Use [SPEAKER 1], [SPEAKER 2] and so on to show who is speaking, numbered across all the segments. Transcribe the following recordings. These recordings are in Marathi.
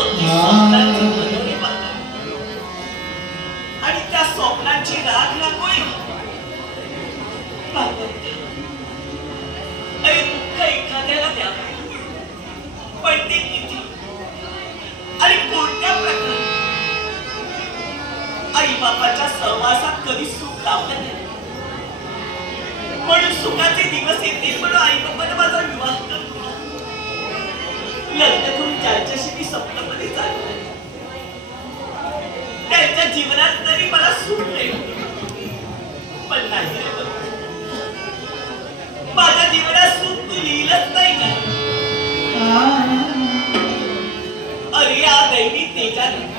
[SPEAKER 1] अगदी स्वप्नांची मनोरे पाहतो. आणि त्या स्वप्नांची राग रांगोळी भागवत. अरे दुःख एखाद्याला द्यावे पण ते किती? आणि कोणत्या प्रकारे? आई बापाच्या सहवासात कधी सुख लावलं नाही. म्हणून सुखाचे दिवस येतील म्हणून आई बापाने माझा विवाह करून लग्न ज्यांच्याशी मी सप्तपदी चालले त्यांच्या जीवनात तरी मला सुख नाही पण नाही माझ्या जीवनात सुख तू लिहिलंच नाही का? अरे या दैवी तेजाने.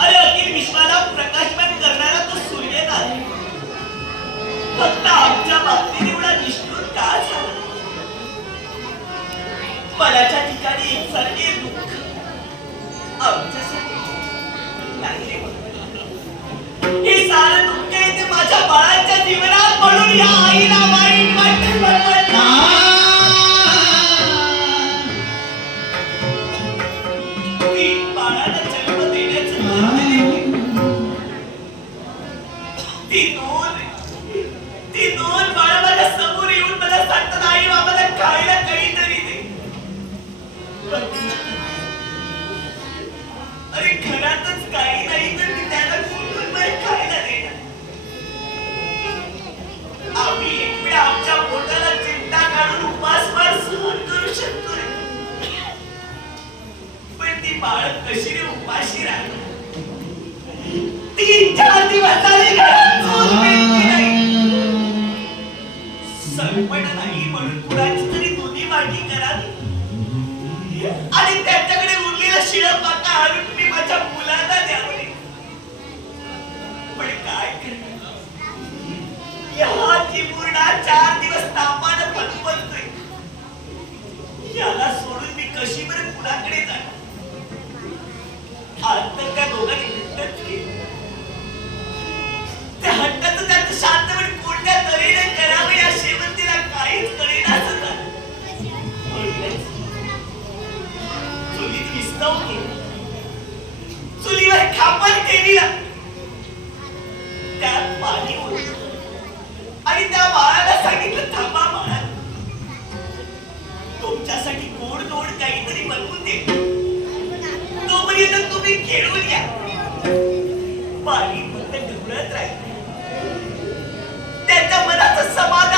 [SPEAKER 1] अरे अखिल विश्वाला प्रकाश ठिकाणी एकसारखे दुःख आमच्यासाठी नाही रे बाबा. हे सारं दुःख माझ्या बाळांच्या जीवनात म्हणून या आईला ती बाळ कशी रे उपाशी राहणार तीन चार दिवस झाले नाही. म्हणून कुणाची तरी दोन्ही वाटी करावी. आणि त्यांच्याकडे उरलेला शिळं पाका आणून चुलीवर केलीला. त्यात पाणी आणि त्या बाळाला सांगितलं थांबा बाळा. तुमच्यासाठी गोड गोड काहीतरी बनवून दे. तोपर्यंत तुम्ही खेळून या. पाणी फक्त ढवळत राहील. त्यांच्या मनाचं समाधान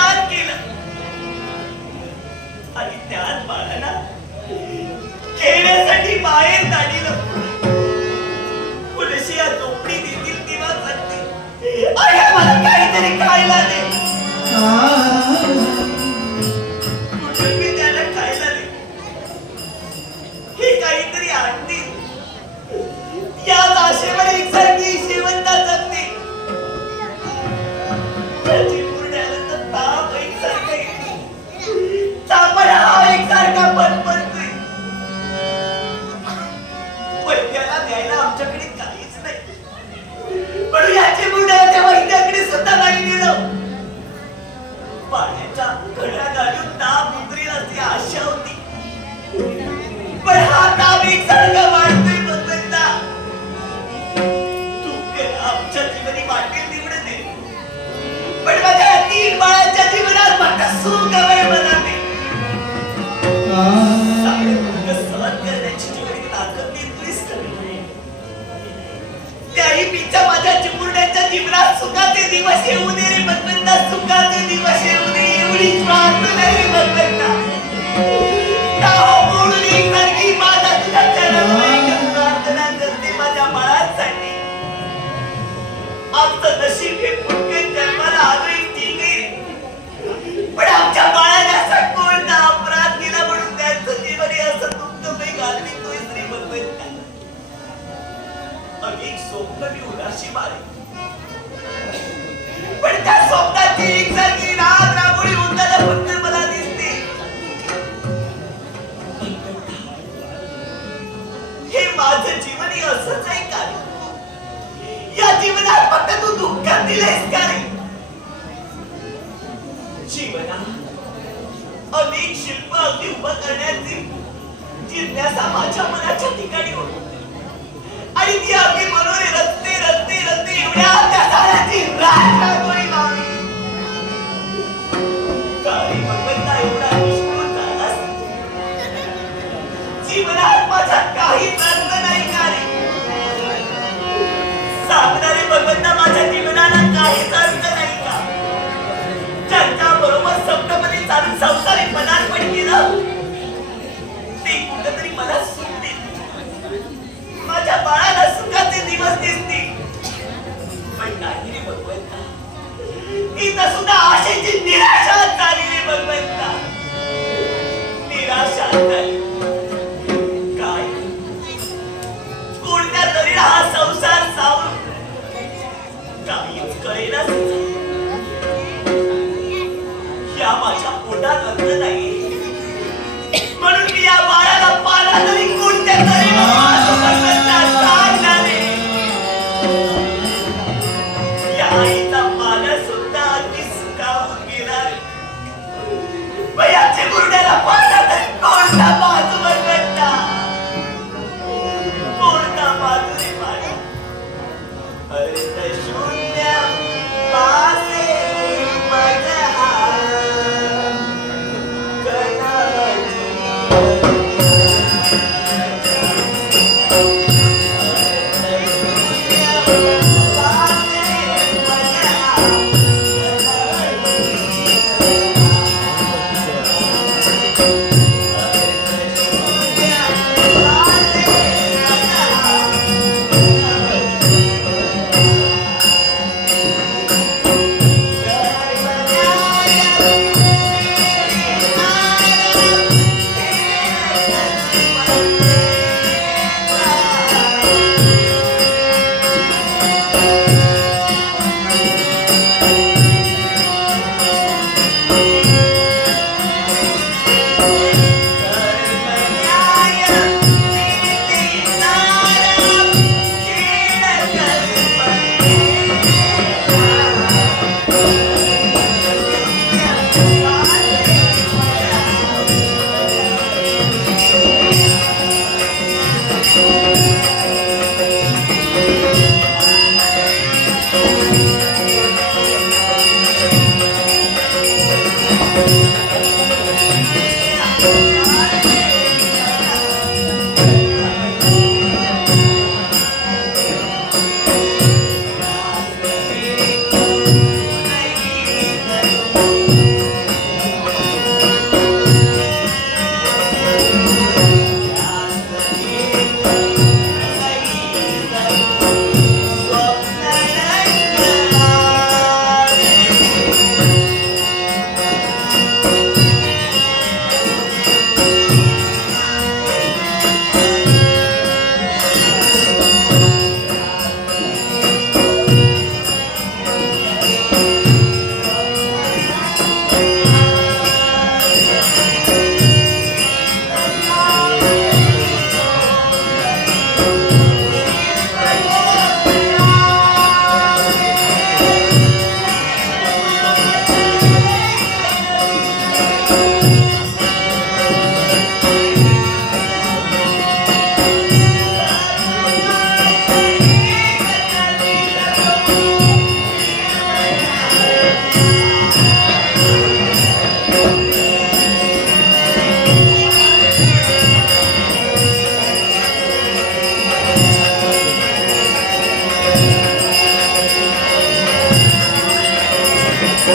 [SPEAKER 1] पण द्यायला आमच्याकडे काहीच नाही. पण याचे मुलं त्या वैद्याकडे सुद्धा नाही दिलं पाण्याच्या घड्या घालून ताप उतरेल अशी आशा होती. पण हा ताप एक एकसारखा वाढतोय बदलता तू आमच्या जीवनी वाटेल तेवढं दे. पण माझ्या तीन बाळांच्या जीवनात फक्त सुख हवंय जिज्ञासा माझ्या मनाच्या ठिकाणी होती. आणि ती आम्ही मनोरे रस्ते रस्ते रस्ते एवढ्या त्या झाडाची काहीच कळेना या माझ्या पोटात अन्न नाही.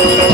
[SPEAKER 2] Thank you.